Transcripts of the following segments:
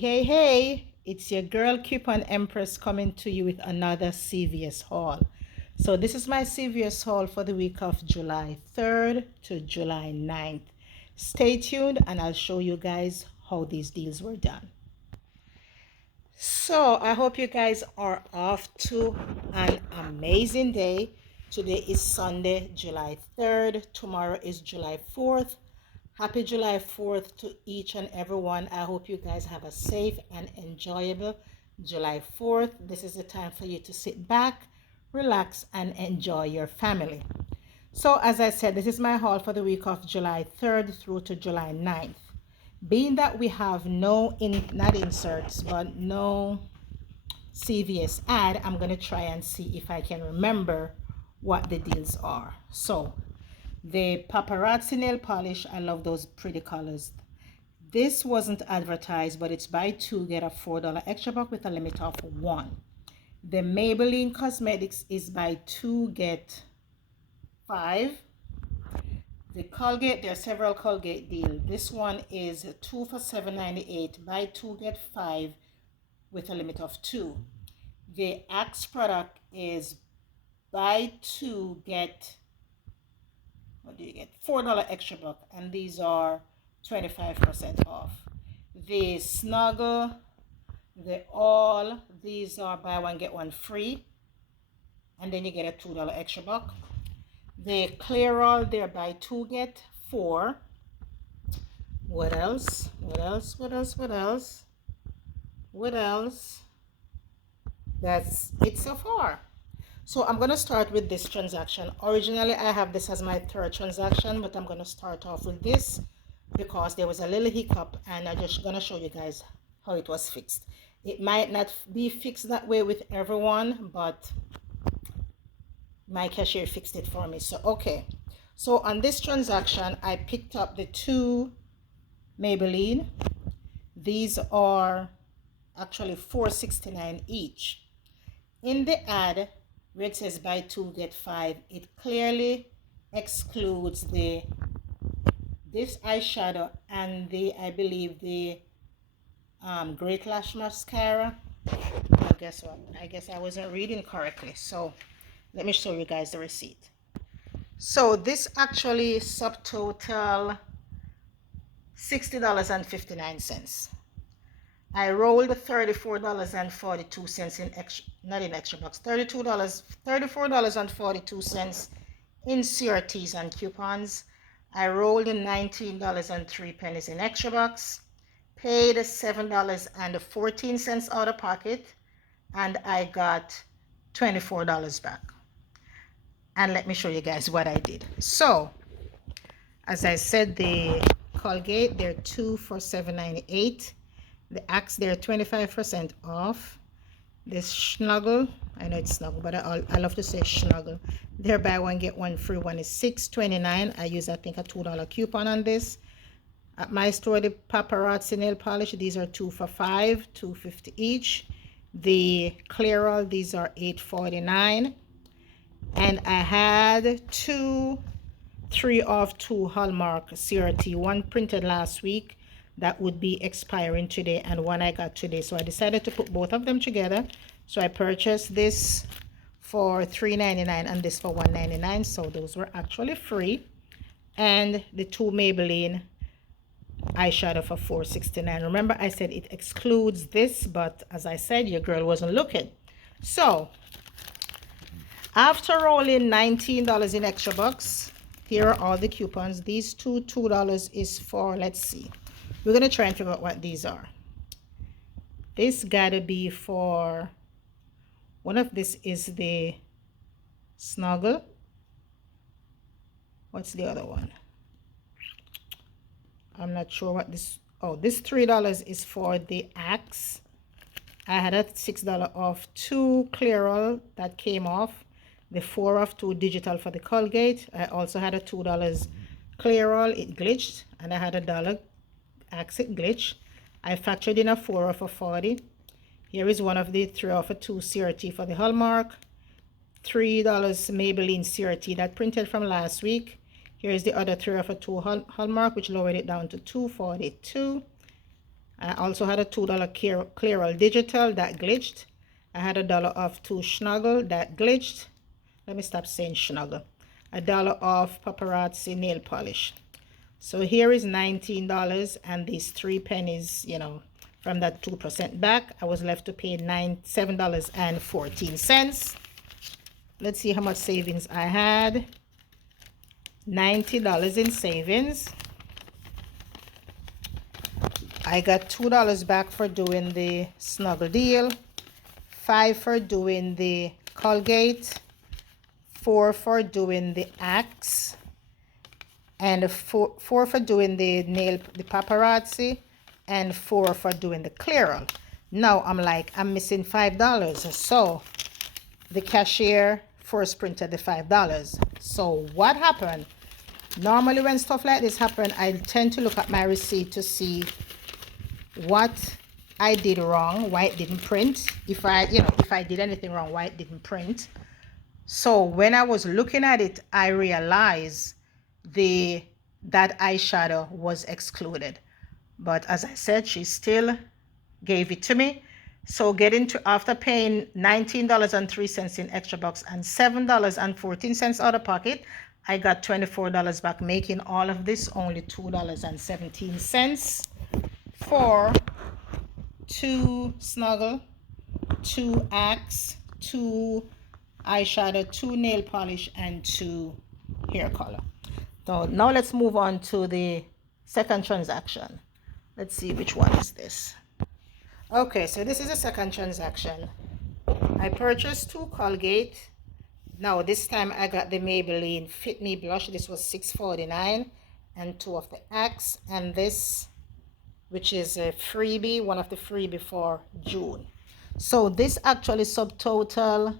Hey, it's your girl Coupon Empress coming to you with another CVS haul. So this is my CVS haul for the week of July 3rd to July 9th. Stay tuned and I'll show you guys how these deals were done. So I hope you guys are off to an amazing day. Today is Sunday, July 3rd. Tomorrow is July 4th. Happy July 4th to each and everyone. I hope you guys have a safe and enjoyable July 4th. This is the time for you to sit back, relax, and enjoy your family. So as I said, this is my haul for the week of July 3rd through to July 9th. Being that we have no not inserts but no CVS ad, I'm going to try and see if I can remember what the deals are. So the paparazzi nail polish, I love those pretty colors. This wasn't advertised, but it's buy two get a $4 extra buck with a limit of 1. The Maybelline Cosmetics is buy two get 5. The Colgate, there are several Colgate deals. This one is 2 for $7.98. Buy 2 get 5 with a limit of 2. The Axe product is buy 2 get, what do you get? $4 extra buck, and these are 25% off. The Snuggle, the All, these are buy 1 get 1 free, and then you get a $2 extra buck. The Clear All, they're buy 2 get 4. What else? That's it so far. So I'm going to start with this transaction. Originally, I have this as my third transaction, but I'm going to start off with this because there was a little hiccup, and I'm just going to show you guys how it was fixed. It might not be fixed that way with everyone, but my cashier fixed it for me. So okay, so on this transaction I picked up the 2 Maybelline. These are actually $4.69 each. In the ad where it says buy 2 get 5, it clearly excludes this eyeshadow and I believe the Great Lash Mascara. Well, guess what, I guess I wasn't reading correctly, so let me show you guys the receipt. So this actually subtotal $60.59. I rolled $34.42 in extra, not in extra bucks, $34.42 in CRTs and coupons. I rolled in $19.03 in extra bucks, paid $7.14 out of pocket, and I got $24 back. And let me show you guys what I did. So as I said, the Colgate, they're 2 for $7.98. the Axe, they're 25% off. This Snuggle, I know it's Snuggle, but I love to say Snuggle, they're buy 1 get 1 free. One is $6.29. I use, I think, a $2 coupon on this. At my store, the paparazzi nail polish, these are 2 for $5, $2.50 each. The Clear All, these are $8.49. And I had 3 of 2 Hallmark CRT, one printed last week that would be expiring today, and one I got today. So I decided to put both of them together. So I purchased this for $3.99 and this for $1.99. So those were actually free. And the 2 Maybelline eyeshadow for $4.69. Remember, I said it excludes this, but as I said, your girl wasn't looking. So after rolling $19 in extra bucks, here are all the coupons. These $2 is for, let's see, we're gonna try and figure out what these are. This gotta be for, one of this is the Snuggle. What's the other one? I'm not sure what this, oh, this $3 is for the Axe. I had a $6 off 2 Clear All that came off. The 4 of 2 digital for the Colgate. I also had a $2 Clear All, it glitched, and I had a $1 Axe, it glitched. I factored in a 4 of a 40. Here is one of the 3 of a 2 CRT for the Hallmark. $3 Maybelline CRT that printed from last week. Here is the other 3 of a 2 Hallmark, which lowered it down to $2.42. I also had a $2 Clearal Digital that glitched. I had $1 off 2 Schnuggle that glitched. Let me stop saying Schnuggle. $1 off Paparazzi nail polish. So here is $19 and these 3 pennies, you know, from that 2% back. I was left to pay $7.14. Let's see how much savings I had. $90 in savings. I got $2 back for doing the Snuggle deal, $5 for doing the Colgate, $4 for doing the Axe, and $4 for doing the Paparazzi, and $4 for doing the Clearal. Now I'm like, I'm missing $5. So the cashier first printed the $5. So what happened? Normally when stuff like this happen, I tend to look at my receipt to see what I did wrong, why it didn't print. If I did anything wrong, why it didn't print. So when I was looking at it, I realized that eyeshadow was excluded. But as I said, she still gave it to me. So after paying $19.03 in extra bucks and $7.14 out of pocket, I got $24 back, making all of this only $2.17 for 2 Snuggle, 2 Axe, 2 eyeshadow, 2 nail polish, and 2 hair color. So now let's move on to the second transaction. Let's see which one is this. Okay, so this is the second transaction. I purchased 2 Colgate. Now this time I got the Maybelline Fit Me blush. This was $6.49, and 2 of the Axe, and this, which is a freebie, one of the freebie for June. So this actually subtotal,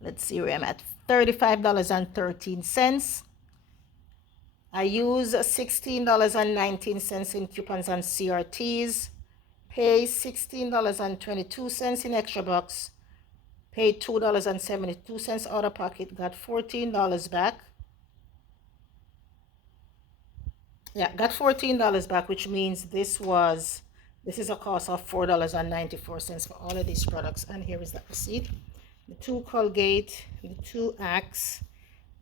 let's see where I'm at, $35.13. I use $16.19 in coupons and CRTs, pay $16.22 in extra bucks, paid $2.72 out of pocket, got $14 back. Yeah, got $14 back, which means this is a cost of $4.94 for all of these products. And here is that receipt. The 2 Colgate, the 2 Axe,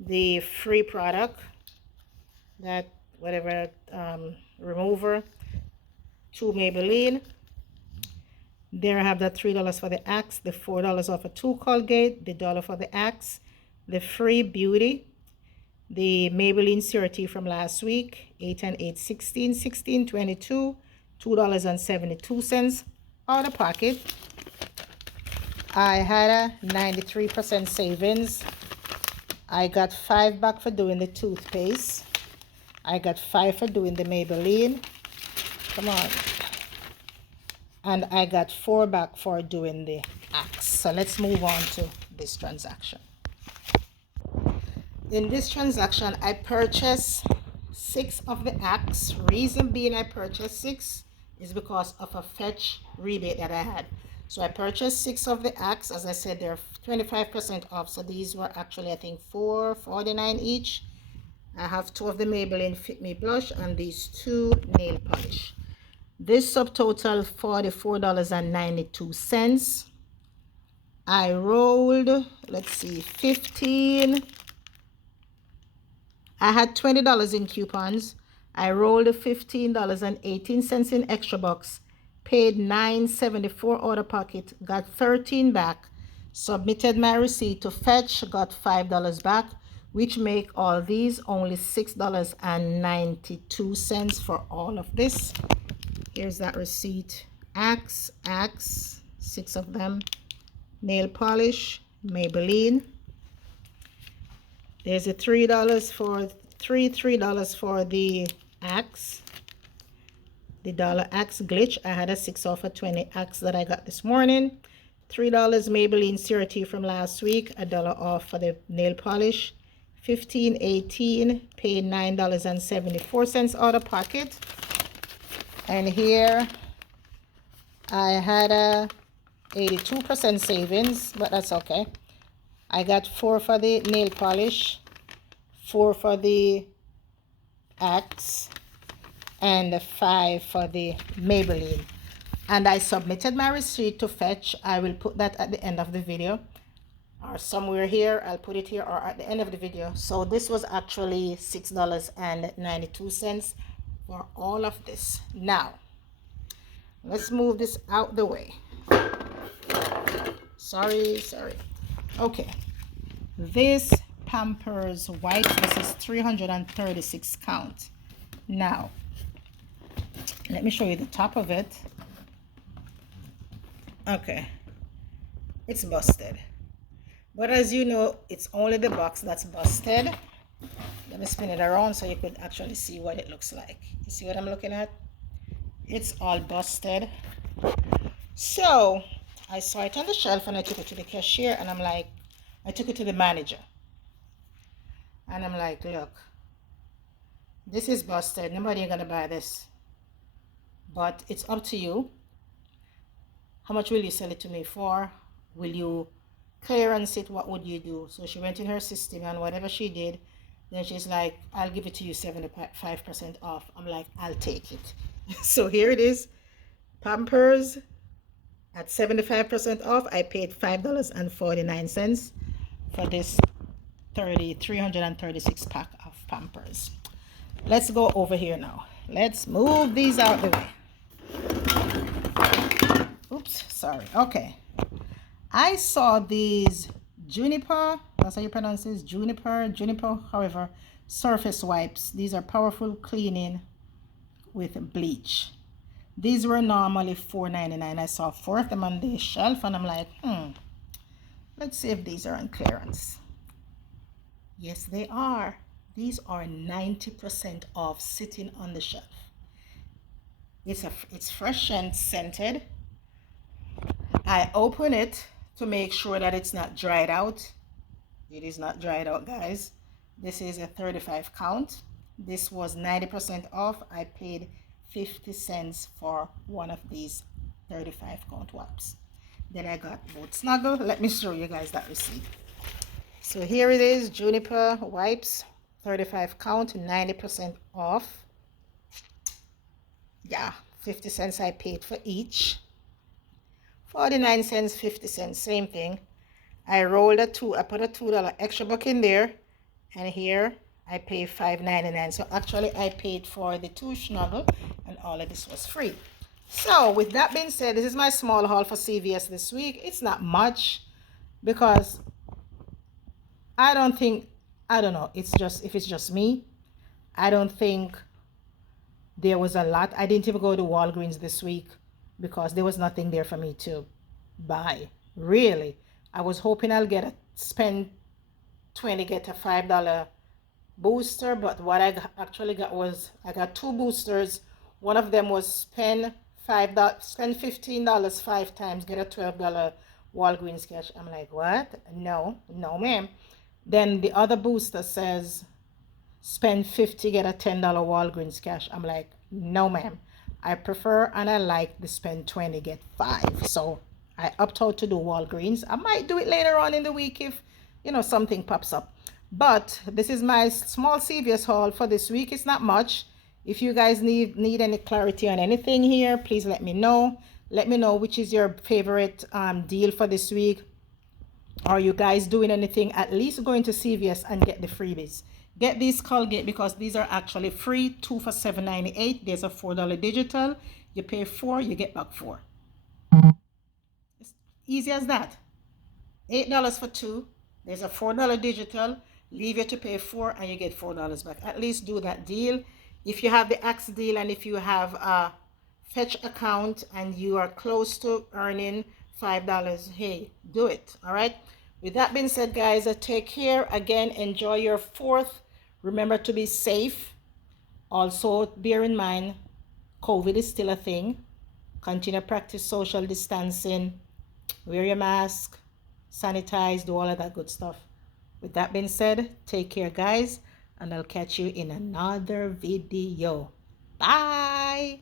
the free product, that whatever remover, 2 Maybelline. There I have the $3 for the Axe, the $4 off of 2 Colgate, the $1 for the Axe, the free beauty, the Maybelline CRT from last week, 8 and 8, 16, 16, 22, $2.72 out of pocket. I had a 93% savings. I got $5 back for doing the toothpaste. I got $5 for doing the Maybelline. Come on. And I got $4 back for doing the Axe. So let's move on to this transaction. In this transaction, I purchased 6 of the Axe. Reason being I purchased 6 is because of a fetch rebate that I had. So I purchased 6 of the Axe. As I said, they're 25% off. So these were actually, I think, $4.49 each. I have 2 of the Maybelline Fit Me blush and these 2 nail polish. This subtotal $44.92. I rolled, let's see, 15. I had $20 in coupons. I rolled $15.18 in extra bucks, paid $9.74 out of pocket, got $13 back, submitted my receipt to fetch, got $5 back, which make all these only $6.92 for all of this. Here's that receipt. Axe, 6 of them. Nail polish, Maybelline. There's a $3 for the Axe. The dollar Axe glitch. I had a 6 off of 20 Axe that I got this morning. $3 Maybelline CRT from last week. $1 off for the nail polish. 15.18. Paid $9.74 out of pocket. And here I had a 82% savings, but that's okay. I got 4 for the nail polish, 4 for the Axe, and 5 for the Maybelline. And I submitted my receipt to Fetch. I will put that at the end of the video, or somewhere here. I'll put it here or at the end of the video. So this was actually $6.92 for all of this. Now let's move this out the way. Sorry. Okay, this Pampers white, this is 336 count. Now let me show you the top of it. Okay, it's busted, but as you know, it's only the box that's busted. Let me spin it around so you could actually see what it looks like. You see what I'm looking at? It's all busted. So I saw it on the shelf and I took it to the cashier, and I took it to the manager, and I'm like, look, this is busted. Nobody ain't gonna buy this, but it's up to you. How much will you sell it to me for? Will you clearance it? What would you do? So she went in her system, and whatever she did, then she's like, I'll give it to you 75% off. I'm like, I'll take it. So here it is, Pampers at 75% off. I paid $5.49 for this 336 pack of Pampers. Let's go over here now. Let's move these out the way. Oops, sorry. Okay, I saw these Juniper, that's how you pronounce this, Juniper, however, surface wipes. These are powerful cleaning with bleach. These were normally $4.99. I saw 4 of them on the shelf, and I'm like, let's see if these are on clearance. Yes, they are. These are 90% off, sitting on the shelf. It's fresh and scented. I open it to make sure that it's not dried out. It is not dried out, guys. This is a 35 count. This was 90% off. I paid 50 cents for one of these 35 count wipes. Then I got both Snuggle. Let me show you guys that receipt. So here it is, Juniper wipes, 35 count, 90% off. Yeah, 50 cents I paid for each. 49 cents, 50 cents, same thing. I put a $2 extra buck in there, and here I pay $5.99. So actually I paid for the 2 Snuggle, and all of this was free. So with that being said, this is my small haul for CVS this week. It's not much, because I don't know, it's just, if it's just me, I don't think there was a lot. I didn't even go to Walgreens this week because there was nothing there for me to buy, really. I was hoping I'll spend $20, get a $5 booster, but what I actually got was, I got 2 boosters. One of them was spend $15 5 times, get a $12 Walgreens cash. I'm like, what? No ma'am. Then the other booster says spend $50, get a $10 Walgreens cash. I'm like, no ma'am. I prefer and I like the spend 20, get 5. So I opt out to do Walgreens. I might do it later on in the week if, something pops up. But this is my small CVS haul for this week. It's not much. If you guys need any clarity on anything here, please let me know. Let me know which is your favorite deal for this week. Are you guys doing anything? At least going to CVS and get the freebies. Get these Colgate, because these are actually free. 2 for $7.98. There's a $4 digital. You pay 4, you get back 4. It's easy as that. $8 for 2. There's a $4 digital. Leave you to pay 4, and you get $4 back. At least do that deal. If you have the Axe deal, and if you have a Fetch account and you are close to earning $5, hey, do it. All right. With that being said, guys, take care. Again, enjoy your 4th. Remember to be safe. Also, bear in mind, COVID is still a thing. Continue to practice social distancing. Wear your mask. Sanitize. Do all of that good stuff. With that being said, take care, guys. And I'll catch you in another video. Bye.